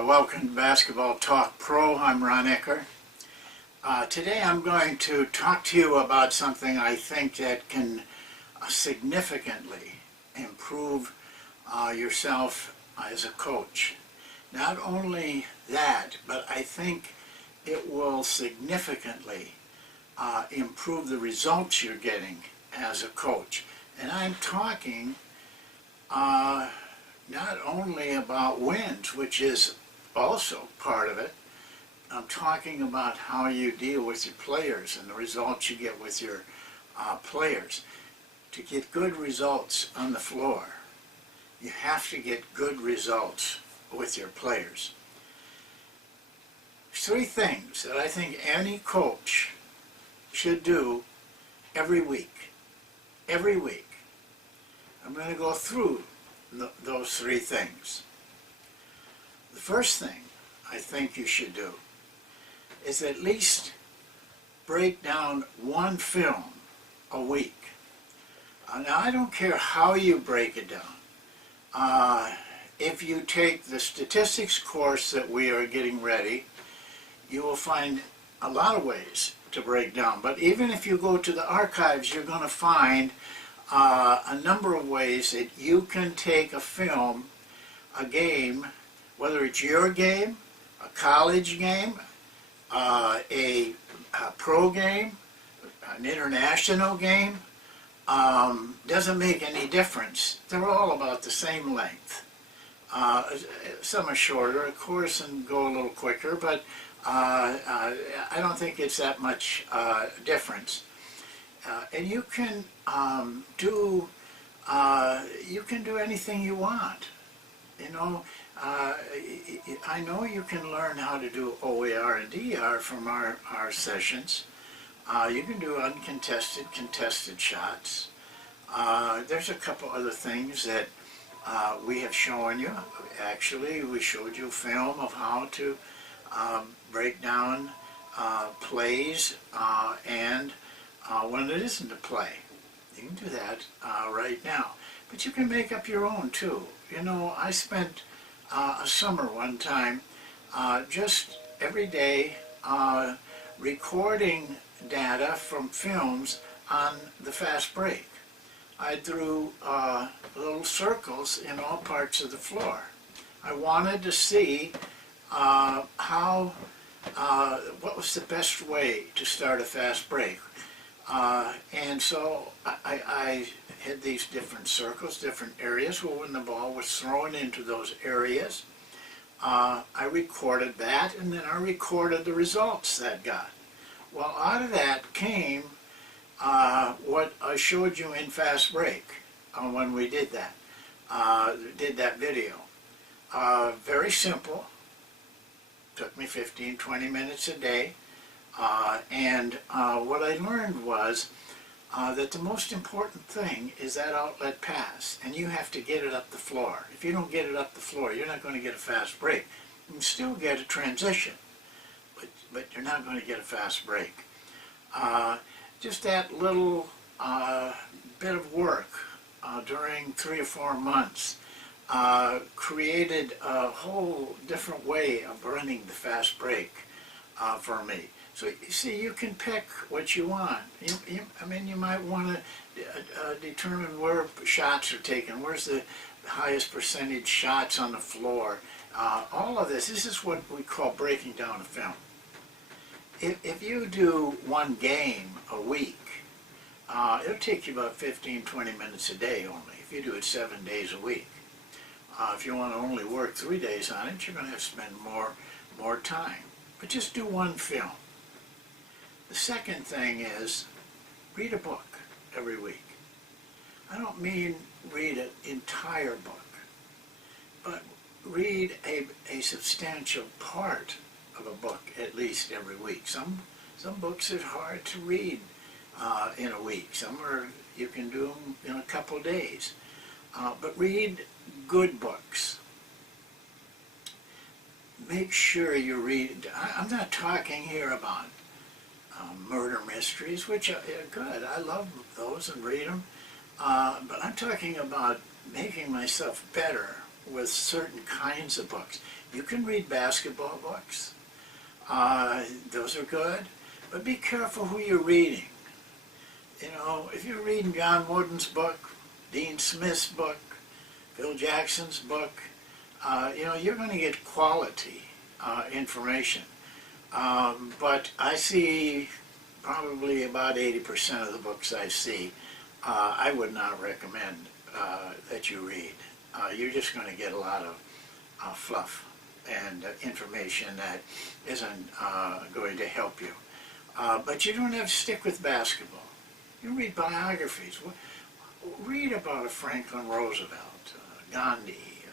welcome to Basketball Talk Pro. I'm Ron Ekker. Today I'm going to talk to you about something I think that can significantly improve yourself as a coach. Not only that, but I think it will significantly improve the results you're getting as a coach. And I'm talking not only about wins, which is also part of it. I'm talking about how you deal with your players and the results you get with your players. To get good results on the floor, you have to get good results with your players. There's three things that I think any coach should do every week. Every week. I'm going to go through those three things. The first thing I think you should do is at least break down one film a week. Now, I don't care how you break it down. If you take the statistics course that we are getting ready, you will find a lot of ways to break down. But even if you go to the archives, you're going to find a number of ways that you can take a film, a game, whether it's your game, a college game, a pro game, an international game, doesn't make any difference. They're all about the same length. Some are shorter, of course, and go a little quicker, but I don't think it's that much difference. And you can do anything you want. You know, I know you can learn how to do OER and DR from our sessions. You can do uncontested, contested shots. There's a couple other things that we have shown you. Actually, we showed you film of how to break down plays and when it isn't a play. You can do that right now. But you can make up your own too. You know, I spent a summer one time just every day recording data from films on the fast break. I drew little circles in all parts of the floor. I wanted to see what was the best way to start a fast break. And so I had these different circles, different areas. Well, when the ball was thrown into those areas, I recorded that, and then I recorded the results that got. Well, out of that came what I showed you in fast break when we did that video. Very simple. Took me 15-20 minutes a day. And what I learned was that the most important thing is that outlet pass, and you have to get it up the floor. If you don't get it up the floor, you're not going to get a fast break. You can still get a transition, but you're not going to get a fast break. Just that little bit of work during 3 or 4 months created a whole different way of running the fast break for me. So you see, you can pick what you want. I mean, you might want to determine where shots are taken, where's the highest percentage shots on the floor. All of this is what we call breaking down a film. If you do one game a week, it'll take you about 15-20 minutes a day only, if you do it 7 days a week. If you want to only work 3 days on it, you're going to have to spend more time. But just do one film. The second thing is read a book every week. I don't mean read an entire book, but read a substantial part of a book at least every week. Some books are hard to read in a week. Some you can do them in a couple of days. But read good books. Make sure you read. I'm not talking here about murder mysteries, which are good. I love those and read them. But I'm talking about making myself better with certain kinds of books. You can read basketball books. Those are good, but be careful who you're reading. You know, if you're reading John Wooden's book, Dean Smith's book, Phil Jackson's book, you know, you're going to get quality information. But I see probably about 80% of the books I see, I would not recommend that you read. You're just going to get a lot of fluff and information that isn't going to help you. But you don't have to stick with basketball. You read biographies. Read about a Franklin Roosevelt, Gandhi,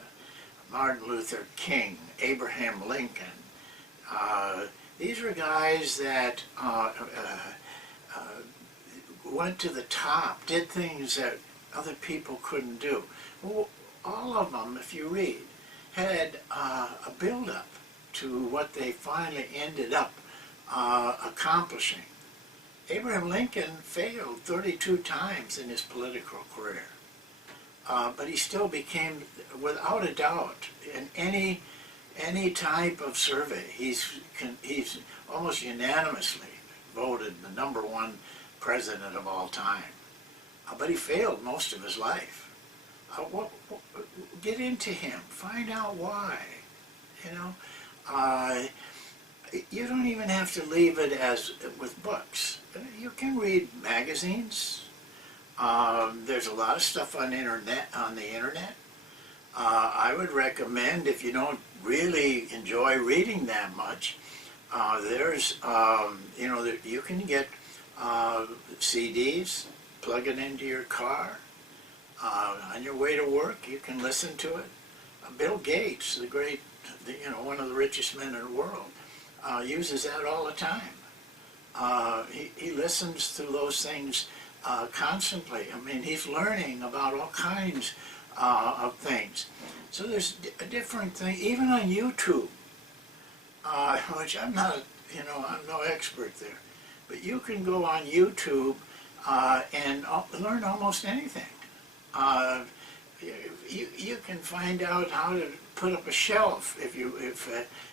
Martin Luther King, Abraham Lincoln. These are guys that went to the top, did things that other people couldn't do. Well, all of them, if you read, had a build-up to what they finally ended up accomplishing. Abraham Lincoln failed 32 times in his political career, but he still became, without a doubt, in any type of survey, he's almost unanimously voted the #1 president of all time. But he failed most of his life. Get into him, find out why. You know, you don't even have to leave it as with books. You can read magazines. There's a lot of stuff on the internet. I would recommend, if you don't really enjoy reading that much, there's you know, you can get CDs, plug it into your car. On your way to work, you can listen to it. Bill Gates, you know, one of the richest men in the world, uses that all the time. He listens to those things constantly. I mean, he's learning about all kinds of things. So there's a different thing, even on YouTube, which I'm not, you know, I'm no expert there. But you can go on YouTube and learn almost anything. You can find out how to put up a shelf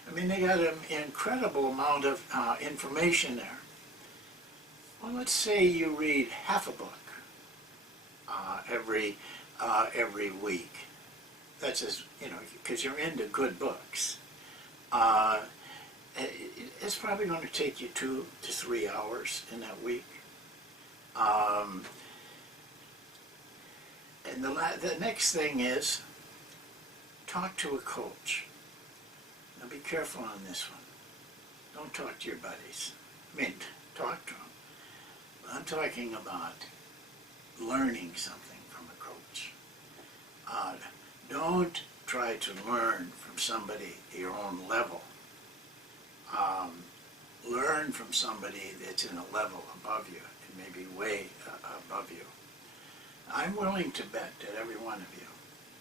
I mean, they got an incredible amount of information there. Well, let's say you read half a book every week. That's as, you know, because you're into good books. It's probably going to take you 2 to 3 hours in that week. And the next thing is, talk to a coach. Now be careful on this one. Don't talk to your buddies. I mean, talk to them. I'm talking about learning something from a coach. Don't try to learn from somebody at your own level. Learn from somebody that's in a level above you, and maybe way above you. I'm willing to bet that every one of you,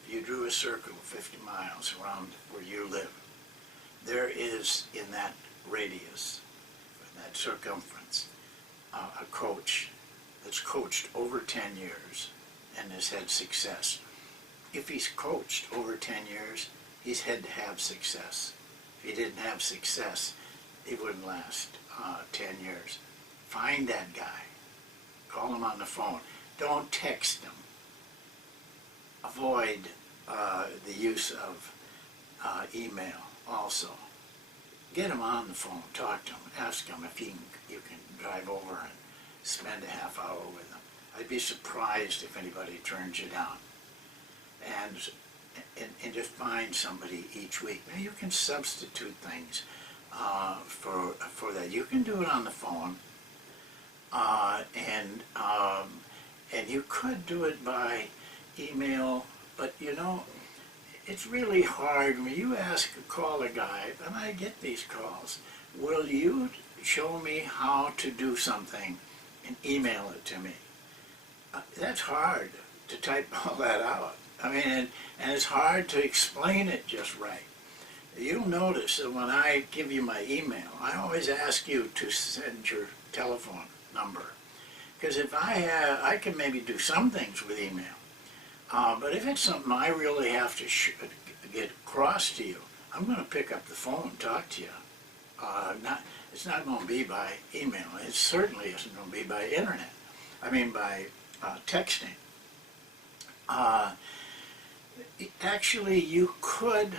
if you drew a circle 50 miles around where you live, there is in that radius, in that circumference, a coach that's coached over 10 years and has had success. If he's coached over 10 years, he's had to have success. If he didn't have success, it wouldn't last 10 years. Find that guy. Call him on the phone. Don't text him. Avoid the use of email also. Get him on the phone. Talk to him. Ask him if you can drive over and spend a half hour with him. I'd be surprised if anybody turns you down. And just find somebody each week. Now you can substitute things for that. You can do it on the phone, and you could do it by email, but you know, it's really hard when you call a guy, and I get these calls, will you show me how to do something and email it to me? That's hard to type all that out. I mean, and it's hard to explain it just right. You'll notice that when I give you my email, I always ask you to send your telephone number. Because if I can maybe do some things with email, but if it's something I really have to get across to you, I'm going to pick up the phone and talk to you. It's not going to be by email. It certainly isn't going to be by internet. I mean by texting. Actually, you could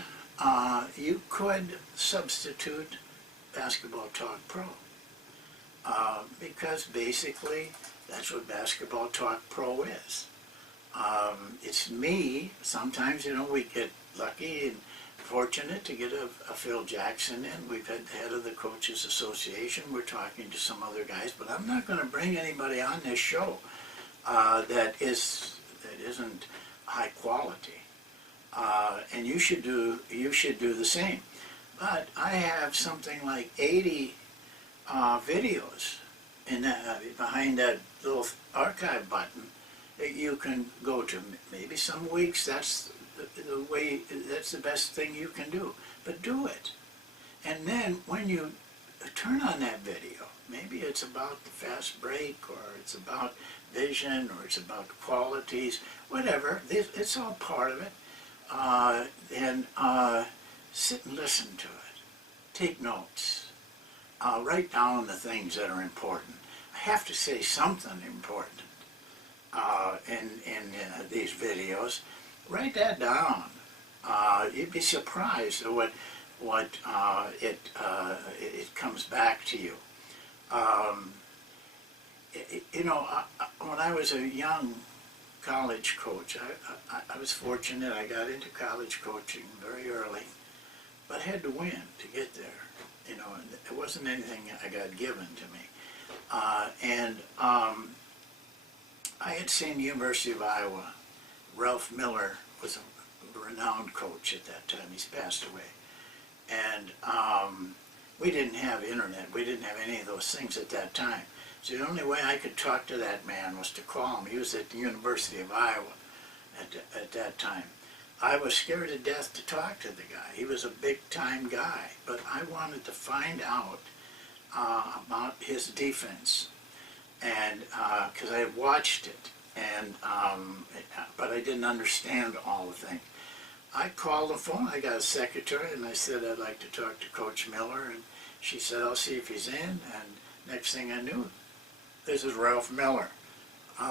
substitute Basketball Talk Pro because basically that's what Basketball Talk Pro is. It's me. Sometimes, you know, we get lucky and fortunate to get a Phil Jackson in. We've had the head of the Coaches Association. We're talking to some other guys, but I'm not going to bring anybody on this show that isn't high quality. And you should do the same. But I have something like 80 videos in behind that little archive button that you can go to. Maybe some weeks that's the way, that's the best thing you can do. But do it. And then when you turn on that video, maybe it's about the fast break, or it's about vision, or it's about qualities, whatever. It's all part of it. And sit and listen to it. Take notes. Write down the things that are important. I have to say something important in these videos. Write that down. You'd be surprised at what it comes back to you. You know, when I was a young college coach, I was fortunate. I got into college coaching very early, but had to win to get there. You know, and it wasn't anything I got given to me. I had seen the University of Iowa. Ralph Miller was a renowned coach at that time. He's passed away. And we didn't have internet. We didn't have any of those things at that time. So the only way I could talk to that man was to call him. He was at the University of Iowa at that time. I was scared to death to talk to the guy. He was a big-time guy. But I wanted to find out about his defense, and because I had watched it, and but I didn't understand all the things. I called the phone. I got a secretary, and I said I'd like to talk to Coach Miller, and she said I'll see if he's in. And next thing I knew, this is Ralph Miller. He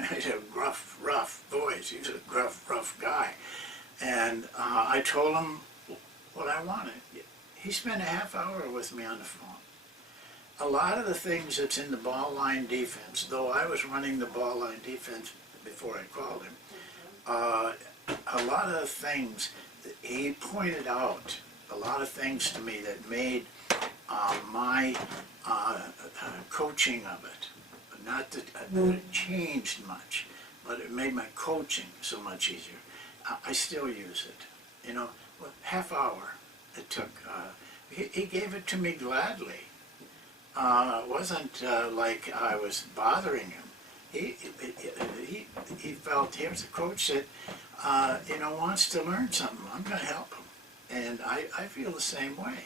had a gruff, rough voice. He was a gruff, rough guy, and I told him what I wanted. He spent a half hour with me on the phone. A lot of the things that's in the ball line defense, though I was running the ball line defense before I called him, a lot of the things he pointed out, a lot of things to me that made my coaching of it, not that it changed much, but it made my coaching so much easier. I still use it. You know, half hour it took. He gave it to me gladly. It wasn't like I was bothering him. He felt, here's a coach that you know, wants to learn something. I'm going to help him, and I feel the same way.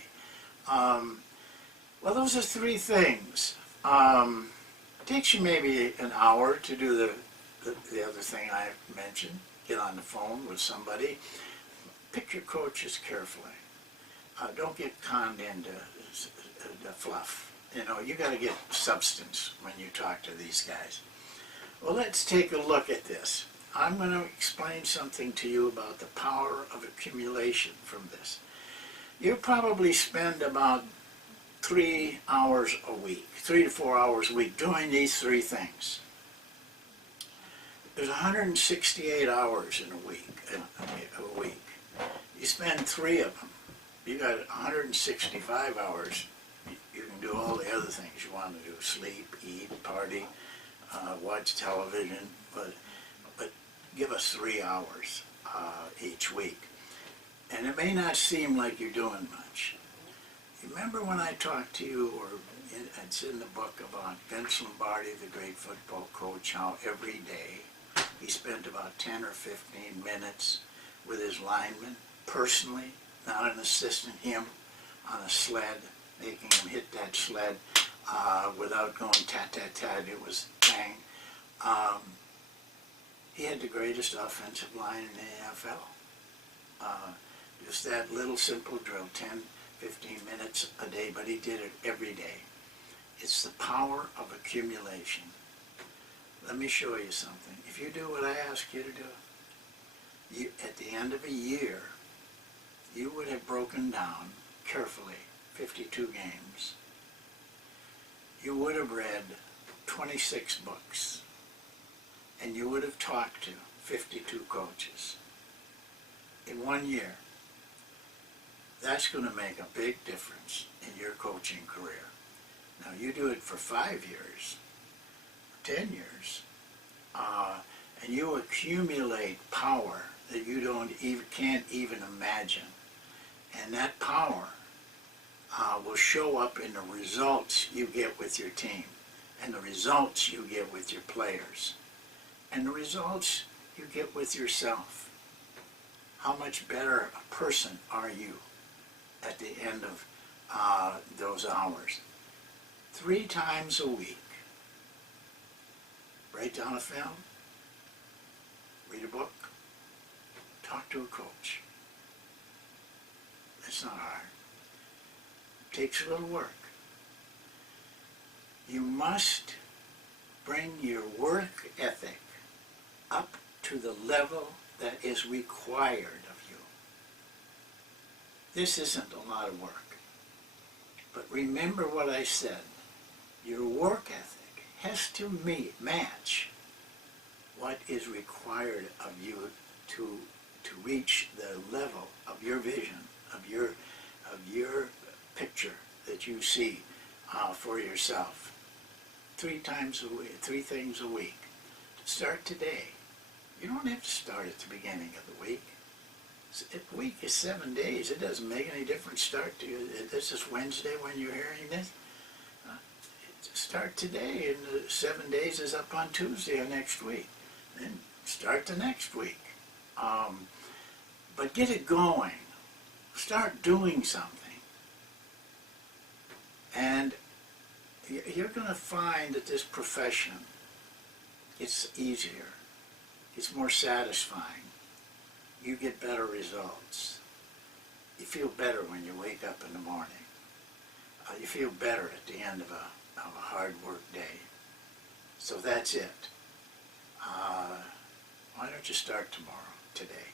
Well, those are three things. It takes you maybe an hour to do the other thing I mentioned. Get on the phone with somebody. Pick your coaches carefully. Don't get conned into the fluff. You know, you got to get substance when you talk to these guys. Well, let's take a look at this. I'm going to explain something to you about the power of accumulation from this. You probably spend about 3 hours a week, 3 to 4 hours a week doing these three things. There's 168 hours in a week. You spend 3 of them. You got 165 hours. You can do all the other things you want to do: sleep, eat, party, watch television. But give us 3 hours each week, and it may not seem like you're doing much. Remember when I talked to you, or it's in the book, about Vince Lombardi, the great football coach, how every day he spent about 10 or 15 minutes with his linemen, personally, not an assistant, him on a sled, making him hit that sled without going tat-tat-tat. It was bang. He had the greatest offensive line in the NFL. Just that little simple drill, 10, 15 minutes a day, but he did it every day. It's the power of accumulation. Let me show you something. If you do what I ask you to do, at the end of a year, you would have broken down carefully 52 games. You would have read 26 books, and you would have talked to 52 coaches in 1 year. That's going to make a big difference in your coaching career. Now, you do it for 5 years, 10 years, and you accumulate power that you can't even imagine. And that power will show up in the results you get with your team, and the results you get with your players, and the results you get with yourself. How much better a person are you at the end of those hours? 3 times a week. Write down a film, read a book, talk to a coach. It's not hard. It takes a little work. You must bring your work ethic up to the level that is required of you. This isn't a lot of work. But remember what I said. Your work ethic has to match what is required of you to reach the level of your vision, of your picture that you see for yourself. 3 times a week, 3 things a week. Start today. You don't have to start at the beginning of the week. A week is 7 days. It doesn't make any difference. Start to this is Wednesday when you're hearing this. Start today, and 7 days is up on Tuesday of next week. Then start the next week. But get it going. Start doing something. And you're going to find that this profession, it's easier. It's more satisfying. You get better results. You feel better when you wake up in the morning. You feel better at the end of a hard work day. So that's it. Why don't you start tomorrow, today?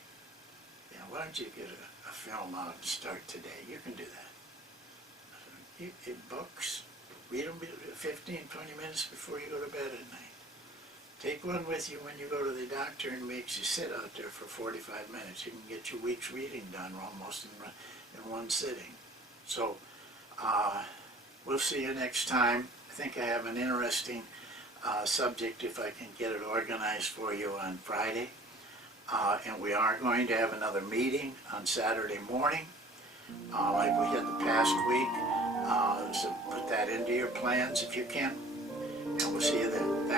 Why don't you get a film out and start today? You can do that. Books, read them 15, 20 minutes before you go to bed at night. Take one with you when you go to the doctor and makes you sit out there for 45 minutes. You can get your week's reading done almost in one sitting. So we'll see you next time. I think I have an interesting subject if I can get it organized for you on Friday. And we are going to have another meeting on Saturday morning, like we had the past week. So put that into your plans if you can. And we'll see you then.